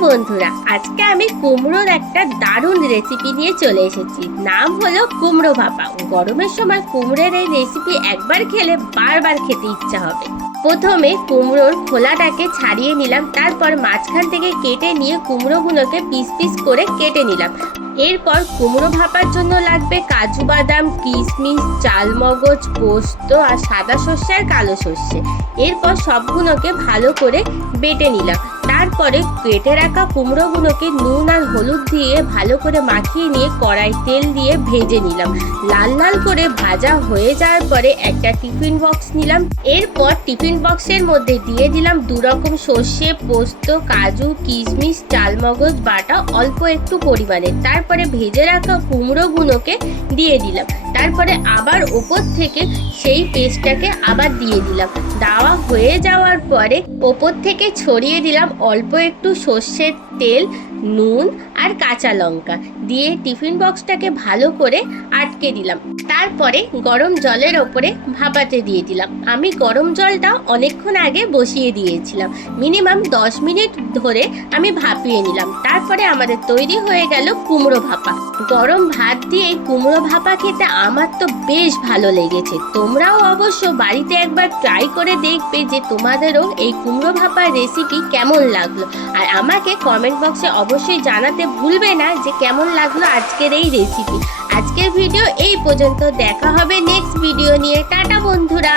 বন্ধুরা, আজকে আমি কুমড়োর একটা দারুণ রেসিপি নিয়ে চলে এসেছি। নাম হলো কুমড়ো ভাপা। গরমের সময় কুমড়োর এই রেসিপি একবার খেলে বারবার খেতে ইচ্ছা হবে। প্রথমে কুমড়োর খোলাটাকে ছাড়িয়ে নিলাম, তারপর মাঝখান থেকে কেটে নিয়ে কুমড়োগুলোকে পিস পিস করে কেটে নিলাম। এরপর কুমড়ো ভাপার জন্য লাগবে কাজু বাদাম, কিশমিশ, চালমগজ, পোস্ত আর সাদা সর্ষে আর কালো সর্ষে। এরপর সবগুলোকে ভালো করে বেটে নিলাম। তারপরে কেটে রাখা কুমড়োগুলোকে নুন আর হলুদ দিয়ে ভালো করে মাখিয়ে নিয়ে কড়াই তেল দিয়ে ভেজে নিলাম। লাল লাল করে ভাজা হয়ে যাওয়ার পরে একটা টিফিন বক্স নিলাম। এরপর টিফিন বক্সের মধ্যে দিয়ে দিলাম দু রকম সর্ষে, পোস্ত, কাজু, কিশমিশ, চালমগজ, বাটা অল্প একটু পরিমাণে। তারপরে ভেজে রাখা কুমড়োগুলোকে দিয়ে দিলাম। তারপরে আবার ওপর থেকে সেই পেস্টটাকে আবার দিয়ে দিলাম। দেওয়া হয়ে যাওয়ার পরে ওপর থেকে ছড়িয়ে দিলাম অল্প একটু সর্ষের তেল, নুন আর কাঁচা লঙ্কা দিয়ে টিফিন বক্সটাকে ভালো করে আটকে দিলাম। তারপরে গরম জলের ওপরে ভাপাতে দিয়ে দিলাম। আমি গরম জলটা অনেকক্ষণ আগে বসিয়ে দিয়েছিলাম। মিনিমাম দশ মিনিট ধরে আমি ভাপিয়ে নিলাম। তারপরে আমাদের তৈরি হয়ে গেল কুমড়ো ভাপা। গরম ভাত দিয়ে কুমড়ো ভাপা খেতে আমার তো বেশ ভালো লেগেছে। তোমরাও অবশ্য বাড়িতে একবার ট্রাই করে দেখবে যে তোমাদেরও এই কুমড়ো ভাপার রেসিপি কেমন লাগল। আর আমাকে কমেন্ট বক্সে অবশ্যই জানাতে ভুলবে না যে কেমন লাগল আজকের এই রেসিপি আজকের ভিডিও এই পর্যন্ত। দেখা হবে নেক্সট ভিডিও নিয়ে। টাটা বন্ধুরা।